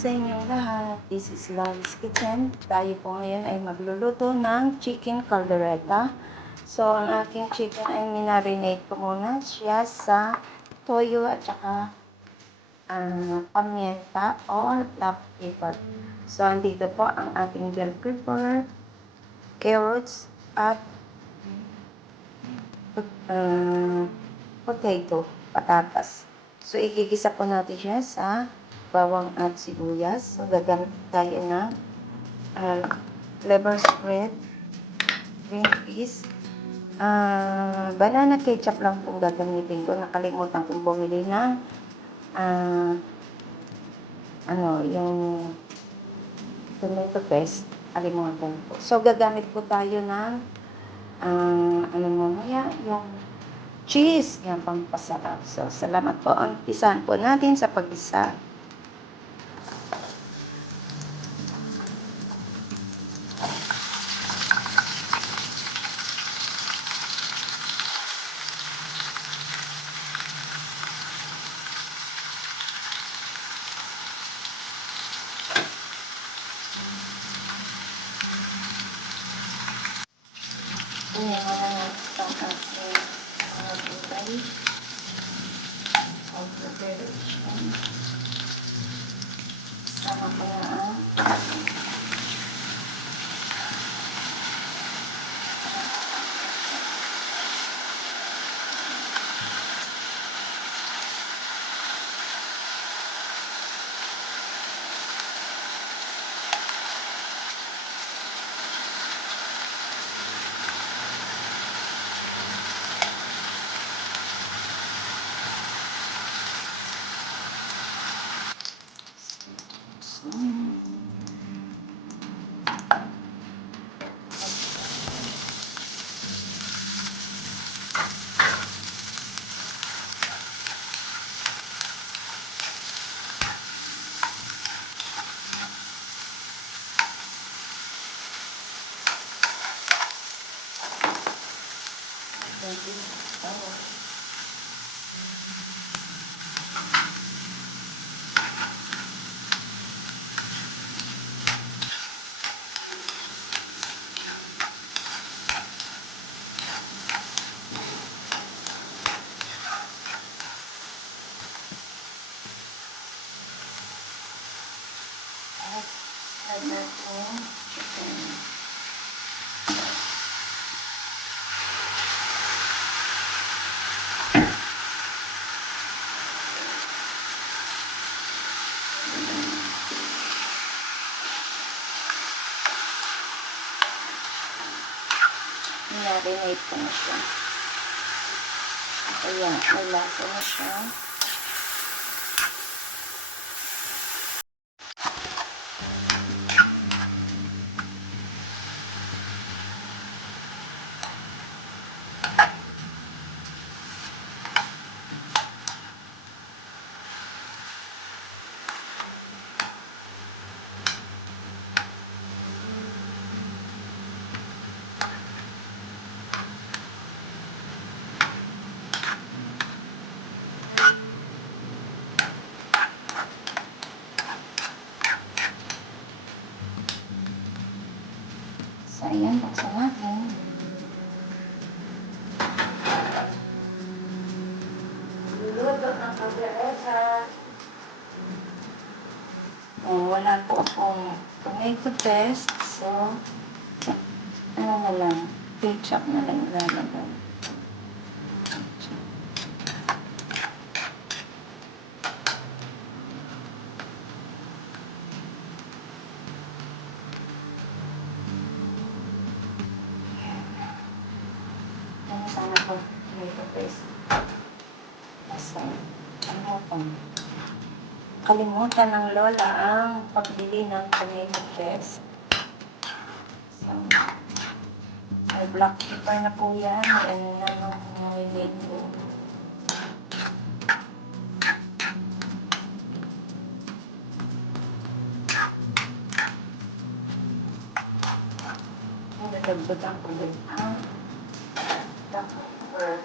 sa inyong lahat. This is Love's Kitchen. Tayo po ngayon ay magluluto ng chicken caldereta. So, ang aking chicken ay minarinate ko muna siya sa toyo at saka pamienta or black pepper. So, andito po ang ating bell pepper, carrots, at potato, patatas. So, igigisa po natin siya sa bawang at sibuyas. So, gagamit tayo ng liver spread, green peas, banana ketchup lang po gagamitin ko. Nakalimutan kong bumili ng yung tomato paste. Kalimutan po. So, gagamit po tayo ng yung cheese. Yan, pampasarap. So, salamat po. Umpisahan po natin sa pag-isa. Tingnan mo na natin ang ating mga gulay. Ang preparation. Sama ko na ang chicken. Marinate ko na siya. Ayan, may lasa na siya. So, ayan, buksan natin. Luluto ng caldereta. Wala po akong tomato paste. So, na lang. Ketchup na lang ilalagay. Sana po tomato paste. Basta, kalimutan ng lola ang pagbili ng tomato paste. So, may black pepper na po yan. May marinate po. Nadagdagan ko din ang black pepper.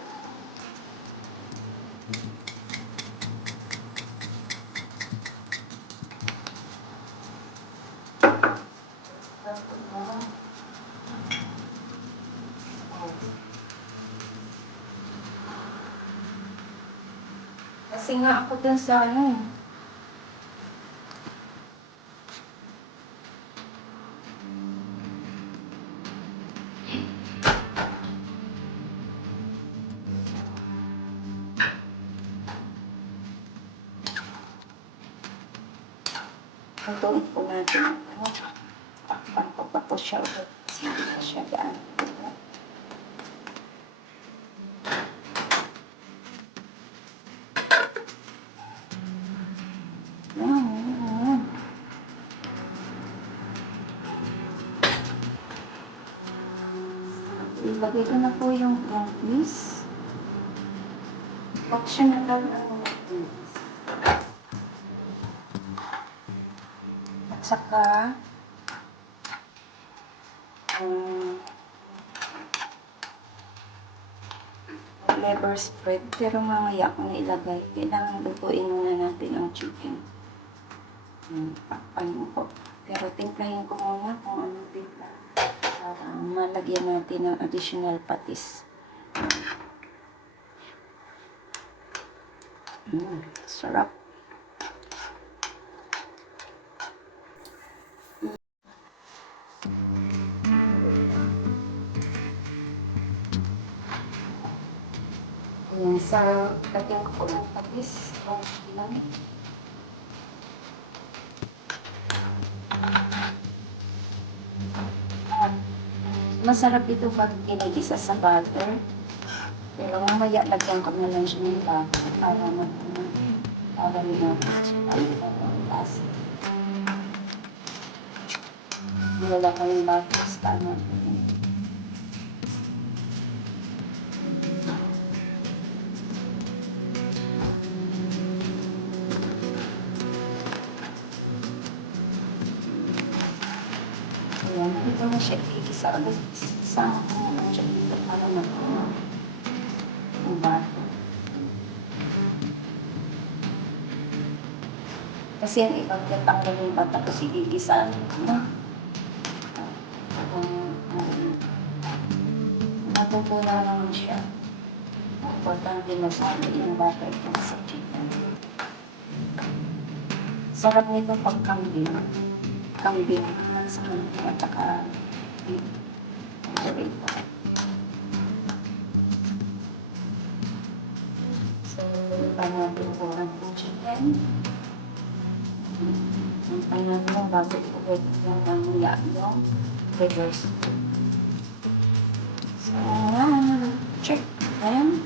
Kasi nga ako dun sa ano. Lutuin po natin. Pakpan ko pa po siya ulit. Hindi na siya gaano. Yan. Ilagay ko na po yung cookies. Optional ang cookies. At saka, liver spread. Pero mamaya ko na ilagay. Kailangan lutuin muna natin ang chicken. Pakpan mo po. Pero timplahin ko muna kung anong timpla. Para malagyan natin ng additional patis. Sarap. Ayan, sa lagyan ko po ng patis. Lang. Masarap ito pag ginigisa sa butter. Pero mamaya lagyan ko na lang siya ng butter para rin natin siya ang lasa. Wala ko yung butter sa natin. Ayan, ito na siya igisa ulit. Isama ko na lang siya dito para matuwa yung butter. Kasi yan ibang tatanggal yung bata kasi igisa na. Natutunan naman siya. Importante masama yung butter ito sa chicken. Sarap nito pag kambing. Kambing sa kambing at saka ito. So, natin po ang chicken. Nampay natin yung bago ulit yung namuya yung reverse. So, check them.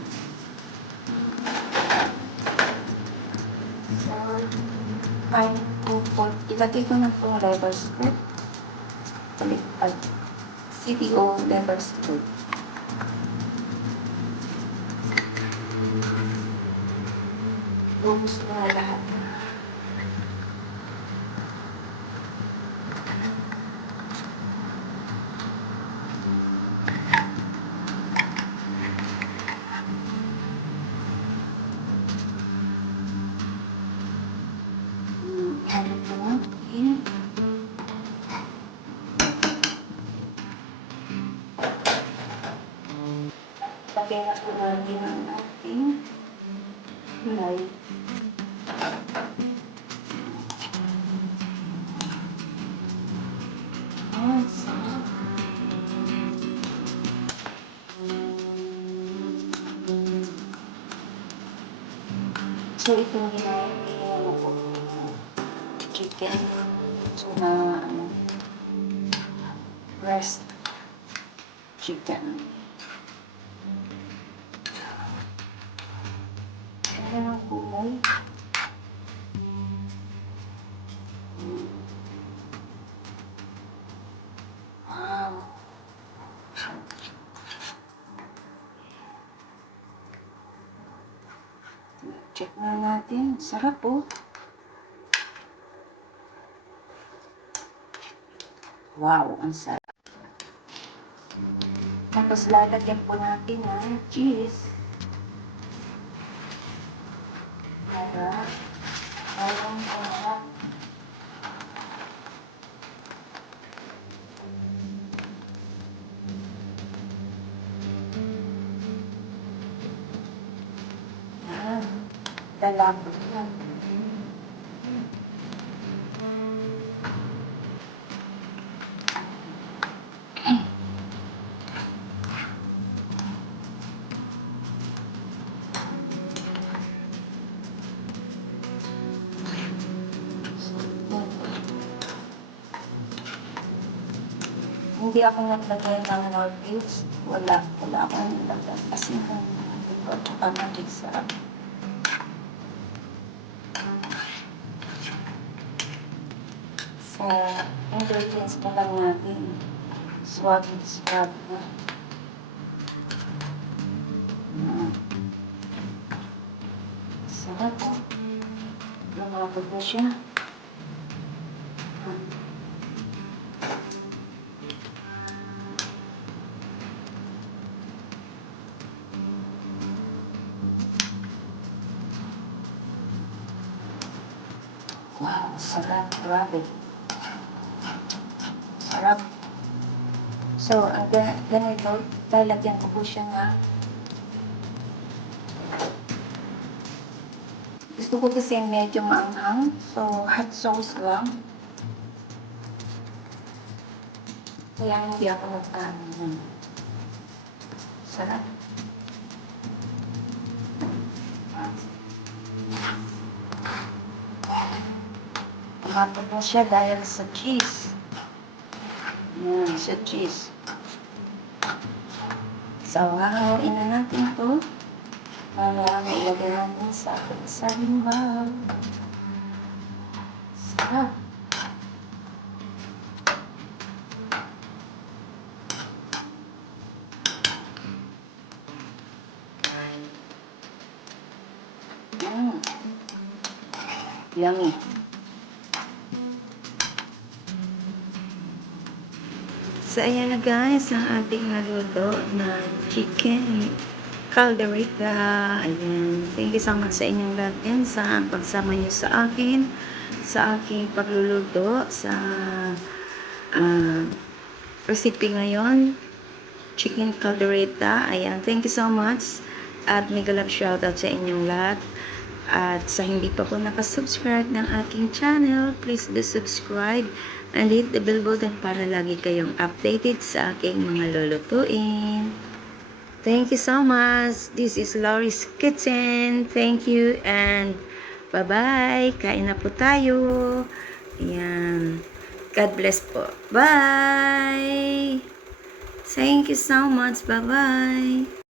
So, ilagay ko na po level script. Baliktad. CTO level script. Ubus na lahat. Lagay na po natin ang ating gulay. Sarap. So, itong ginagawa ko chicken. So, na breast chicken. Ayan ang kulay. Wow. Check na natin. Sarap po. Wow, ang sarap. Tapos lalagyan po natin ng cheese. Para ayong sarap. lalapot yan. Hindi ako naglagay ng Norvins. Wala akong nilagay. Kasi hindi ko ito pamalig sa ingredients na lang natin. Swab na. Sarap po. Lumapag na siya. Wow, sarap. Grabe. Sarap. So, ang ganito, lalagyan ko po siya ng gusto ko kasi medyo maanghang. So, hot sauce lang. Kaya hindi ako nagkaano. Sarap. Matapos na siya dahil sa cheese. Yan, sa cheese. So, hahawain na natin ito. Para mailagay natin sa saling bag. Sarap. Yummy. So, ayan na guys, ang ating naluto na chicken caldereta. Ayan. Thank you so much sa inyong lahat yan sa pagsama niyo sa akin, sa aking pagluluto, sa recipe ngayon. Chicken caldereta. Ayan. Thank you so much. At mega love shoutout sa inyong lahat. At sa hindi pa po nakasubscribe ng aking channel, please do subscribe and hit the bell button para lagi kayong updated sa aking mga lulutuin. Thank you so much. This is Laurie's Kitchen. Thank you and bye-bye. Kain na po tayo. Ayan. God bless po. Bye! Thank you so much. Bye-bye.